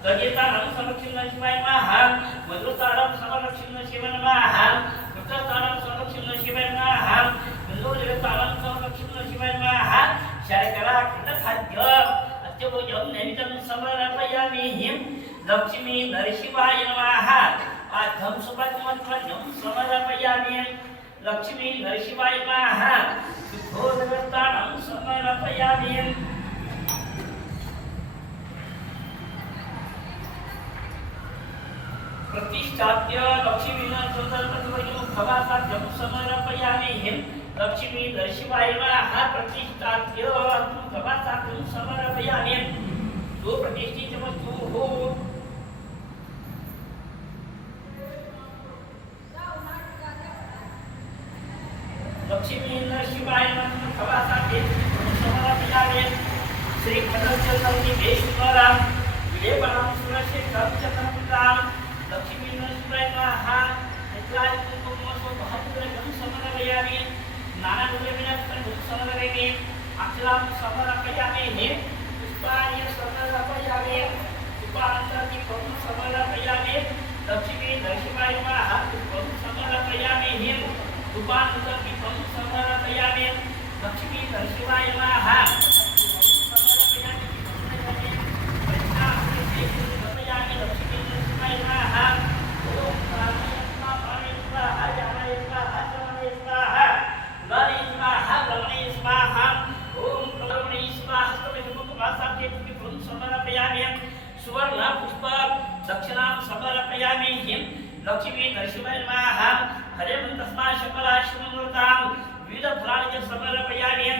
गजेतारं संरक्षिण शिवाय महान मधुतारं संरक्षिण शिवाय महान कृततारं संरक्षिण शिवाय महान मंदोदरतारं संरक्षिण शिवाय महान शर्करा खंडखाद्य अत्यभुजं नैवेद्यं समर्पयामि लक्ष्मी नरशिवाय नमः आधं सुपद्मध्वजं समर्पयामि लक्ष्मी नरशिवाय नमः शुद्धोदरतारं समर्पयामि प्रतिष्ठाप्य लक्ष्मीना सुंदरपतिवयो भवासाध्यं समर्पयामि लक्ष्मी नरशिवाय नमः प्रतिष्ठाप्य भवासाध्यं समर्पयामि तो प्रतिष्ठित वस्तु हो लक्ष्मी नरशिवाय नमः भवासाध्यं समर्पयामि श्री पदचंद्र निवेशवरा विलेपनं सुरक्षितं चक्रपितां लक्ष्मी नरशिवाय नमः इतलाय कुंकुमसो बहादुरगं समर्पयामि नानाविधविनक्तं समर्पयामि अक्षरां समर्पयामि पुष्पाणि समर्पयामि पुष्पान्तर्दीपं समर्पयामि लक्ष्मी नरशिवाय नमः पुष्पं समर्पयामि पुष्पान्तर्दीपं समर्पयामि लक्ष्मी नरशिवाय नमः सुवर्ण पुष्प दक्षिणां समर्पयामि लक्ष्मी नरशिवाय नमः हरे तस्मात् शकलाश्वमृतां विविध फलानि समर्पयामि।